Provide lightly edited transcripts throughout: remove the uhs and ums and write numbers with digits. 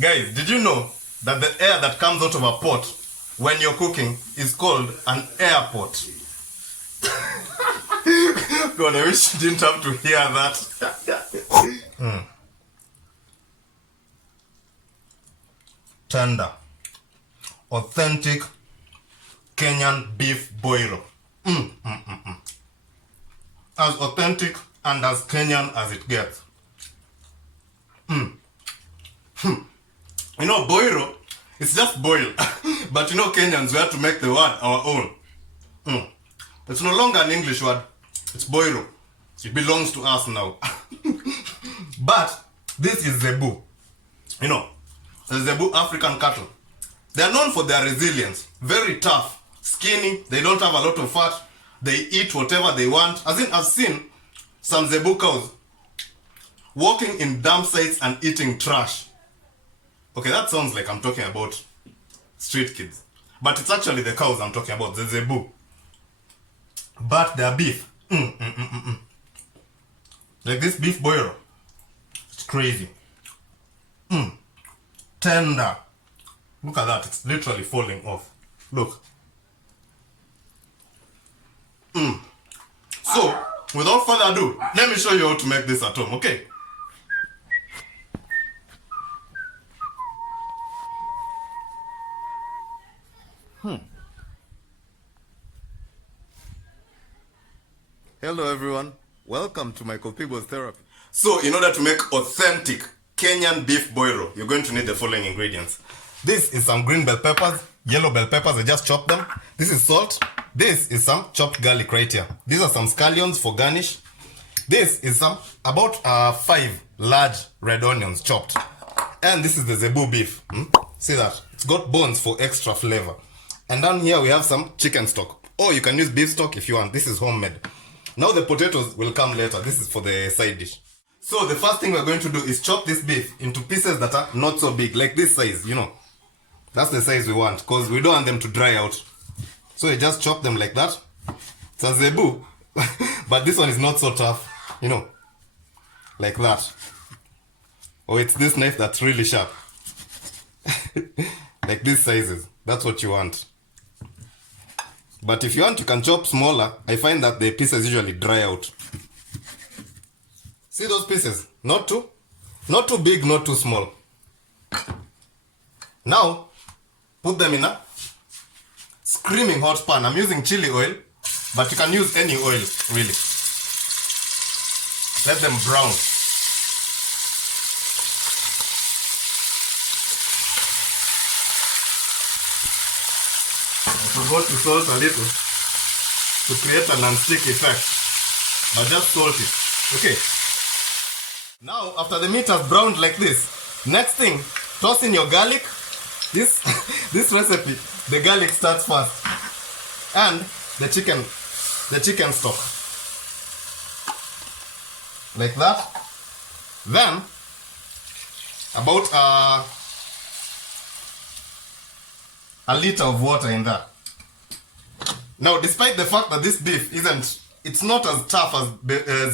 Guys, did you know that the air that comes out of a pot when you're cooking is called an air pot? God, I wish you didn't have to hear that. Tender, authentic Kenyan beef boiro. As authentic and as Kenyan as it gets. You know, boiro, it's just boil. But you know, Kenyans, we have to make the word our own. It's no longer an English word. It's boiro. It belongs to us now. But this is Zebu. You know, the Zebu African cattle. They are known for their resilience. Very tough, skinny. They don't have a lot of fat. They eat whatever they want. As in, I've seen some Zebu cows walking in dump sites and eating trash. Okay, that sounds like I'm talking about street kids. But it's actually the cows I'm talking about, the Zebu. But their beef, like this beef boiro, it's crazy. Tender. Look at that, it's literally falling off. Look. So, without further ado, let me show you how to make this at home, okay? Hello everyone, welcome to my Kopigos therapy. So in order to make authentic Kenyan beef boiro, you're going to need the following ingredients. This is some green bell peppers, yellow bell peppers, I just chopped them. This is salt. This is some chopped garlic right here. These are some scallions for garnish. This is some about 5 large red onions chopped. And this is the Zebu beef. See that? It's got bones for extra flavor. And down here we have some chicken stock. Or you can use beef stock if you want. This is homemade. Now the potatoes will come later. This is for the side dish. So the first thing we're going to do is chop this beef into pieces that are not so big. Like this size, you know. That's the size we want. Because we don't want them to dry out. So you just chop them like that. It's a Zebu. But this one is not so tough. You know. Like that. Or it's this knife that's really sharp. Like these sizes. That's what you want. But if you want, you can chop smaller. I find that the pieces usually dry out. See those pieces? Not too big, not too small. Now, put them in a screaming hot pan. I'm using chili oil, but you can use any oil, really. Let them brown. I forgot to salt a little to create a non-stick effect, but just salt it. Okay. Now, after the meat has browned like this, next thing, toss in your garlic. This recipe, the garlic starts first, and the chicken stock, like that. Then, about a liter of water in there. Now, despite the fact that this beef it's not as tough as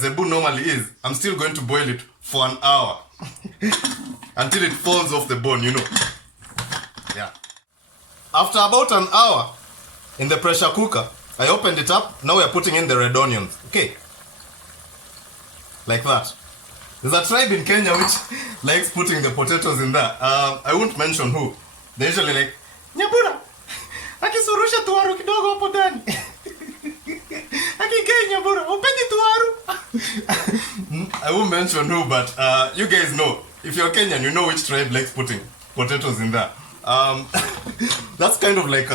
Zebu normally is, I'm still going to boil it for an hour. Until it falls off the bone, you know. Yeah. After about an hour in the pressure cooker, I opened it up. Now we're putting in the red onions. Okay. Like that. There's a tribe in Kenya which likes putting the potatoes in there. I won't mention who. They usually like, Nyabura, akisurusha tuwaru kidogo hapo ndani. Akikei Nyabura, upendi tuwaru. I won't mention who, but you guys know. If you're Kenyan, you know which tribe likes putting potatoes in there. That's kind of like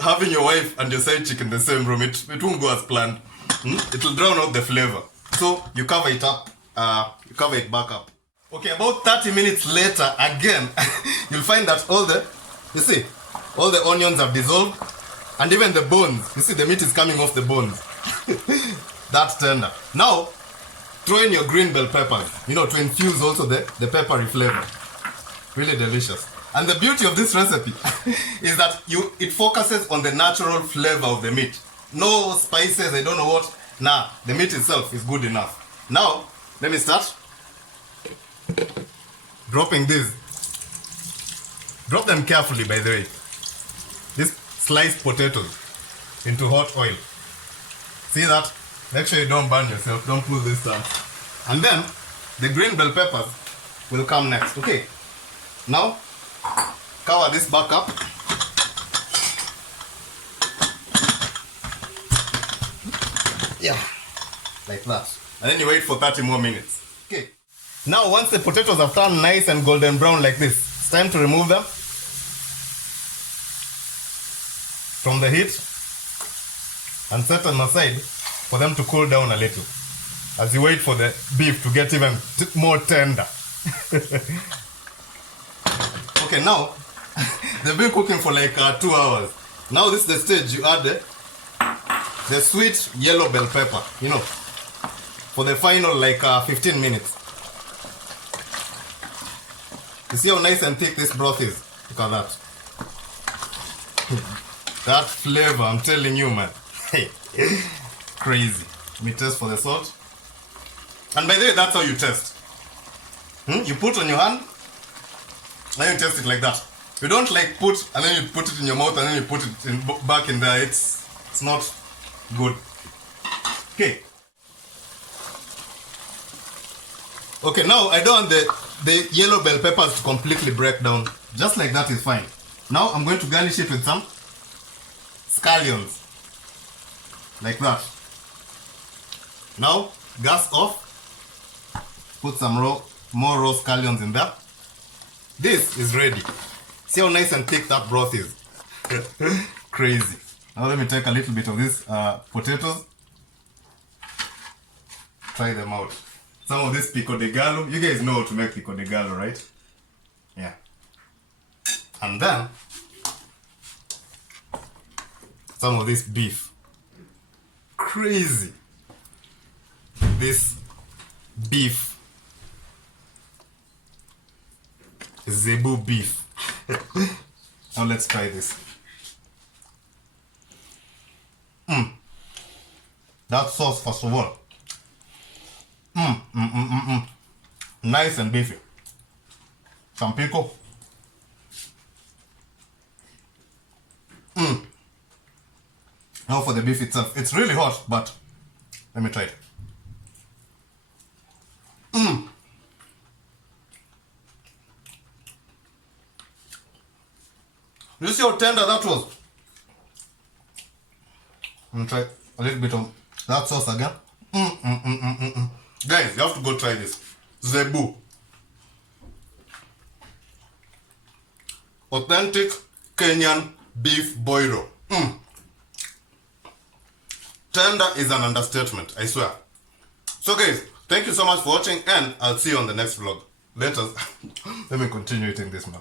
having your wife and your side chick in the same room. It won't go as planned. It will drown out the flavor. So you cover it up. You cover it back up. Okay, about 30 minutes later, again, you'll find that all the onions have dissolved, and even the bones. You see, the meat is coming off the bones. That's tender. Now, throw in your green bell peppers, you know, to infuse also the peppery flavor. Really delicious. And the beauty of this recipe is that it focuses on the natural flavor of the meat. No spices, I don't know what. Nah, the meat itself is good enough. Now, let me start. dropping these. Drop them carefully, by the way. These sliced potatoes into hot oil. See that? Make sure you don't burn yourself. Don't pull this down. And then the green bell peppers will come next. Okay. Now cover this back up. Yeah, like that. And then you wait for 30 more minutes. Okay. Now once the potatoes have turned nice and golden brown like this, it's time to remove them from the heat and set them aside for them to cool down a little as you wait for the beef to get even more tender. Okay, now they've been cooking for like 2 hours. Now this is the stage you add the sweet yellow bell pepper, you know, for the final like 15 minutes. You see how nice and thick this broth is? Look at that. That flavor, I'm telling you, man. Crazy. Let me test for the salt. And by the way, that's how you test. You put on your hand, and you test it like that. You don't like put, and then you put it in your mouth, and then you put it back in there. It's not good. Okay. Okay, now I don't want the yellow bell peppers to completely break down. Just like that is fine. Now I'm going to garnish it with some scallions. Like that. Now, gas off. Put some more raw scallions in there. This is ready. See how nice and thick that broth is. Crazy. Now let me take a little bit of these potatoes. Try them out. Some of this pico de gallo. You guys know how to make pico de gallo, right? Yeah. And then some of this beef. Crazy. This beef. Zebu beef. Now let's try this. That sauce, first of all. Nice and beefy. Some pickle. Now for the beef itself. It's really hot, but let me try it. You see how tender that was? Let me try a little bit of that sauce again. Guys, you have to go try this. Zebu. Authentic Kenyan beef boiro. Tender is an understatement, I swear. So guys, thank you so much for watching, and I'll see you on the next vlog. Let me continue eating this, man.